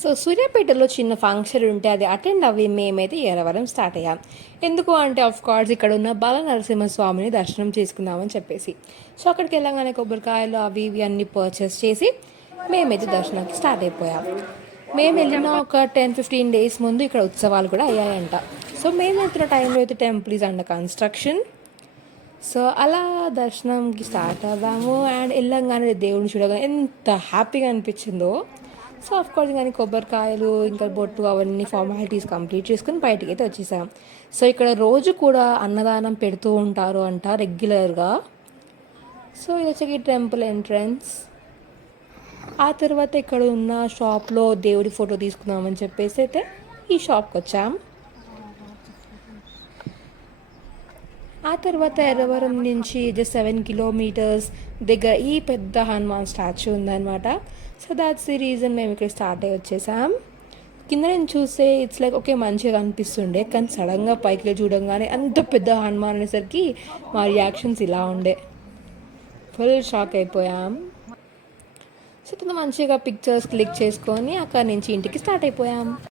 So సూర్యాపేటలో చిన్న function ఉంటే అది అటెండ్ అవ్వి మేమైతే ఎరవరం స్టార్ట్ అయ్యాం. ఎందుకు అంటే ఆఫ్ కోర్స్ ఇక్కడ ఉన్న బాల నరసింహస్వామిని దర్శనం చేసుకుందామని చెప్పేసి. సో అక్కడికి వెళ్ళగానే కొబ్బరికాయలు అవి ఇవి అన్నీ పర్చేస్ చేసి మేమైతే దర్శనానికి స్టార్ట్ అయిపోయాం. మేము వెళ్ళిన ఒక 10-15 డేస్ ముందు ఇక్కడ ఉత్సవాలు కూడా అయ్యాయంట. సో మేము వెళ్తున్న టైంలో అయితే temple is under construction. So అలా దర్శనంకి స్టార్ట్ అవ్వాము అండ్ వెళ్ళంగానే దేవుడిని చూడగానే ఎంత హ్యాపీగా అనిపించిందో. సో ఆఫ్ కోర్స్ కానీ కొబ్బరికాయలు ఇంకా బొట్టు అవన్నీ ఫార్మాలిటీస్ కంప్లీట్ చేసుకుని బయటికి అయితే వచ్చేసాం. సో ఇక్కడ రోజు కూడా అన్నదానం పెడుతూ ఉంటారు అంట రెగ్యులర్గా. సో ఇది వచ్చి టెంపుల్ ఎంట్రన్స్. ఆ తర్వాత ఇక్కడ ఉన్న షాప్లో దేవుడి ఫోటో తీసుకుందామని చెప్పేసి అయితే ఈ షాప్కి వచ్చాం. ఆ తర్వాత ఎర్రవరం నుంచి జస్ట్ 7 కిలోమీటర్స్ దగ్గర ఈ పెద్ద హనుమాన్ స్టాచ్యూ ఉందన్నమాట. సో దాట్స్ ది రీజన్ మేము ఇక్కడ స్టార్ట్ అయ్యి వచ్చేసాం. కింద నేను చూస్తే ఇట్స్ లైక్ ఓకే మంచిగా అనిపిస్తుండే, కానీ సడన్గా పైకి చూడంగానే అంత పెద్ద హనుమాన్ అనేసరికి మా రియాక్షన్స్ ఇలా ఉండే. ఫుల్ షాక్ అయిపోయాం. సో మంచిగా పిక్చర్స్ క్లిక్ చేసుకొని అక్కడి నుంచి ఇంటికి స్టార్ట్ అయిపోయాం.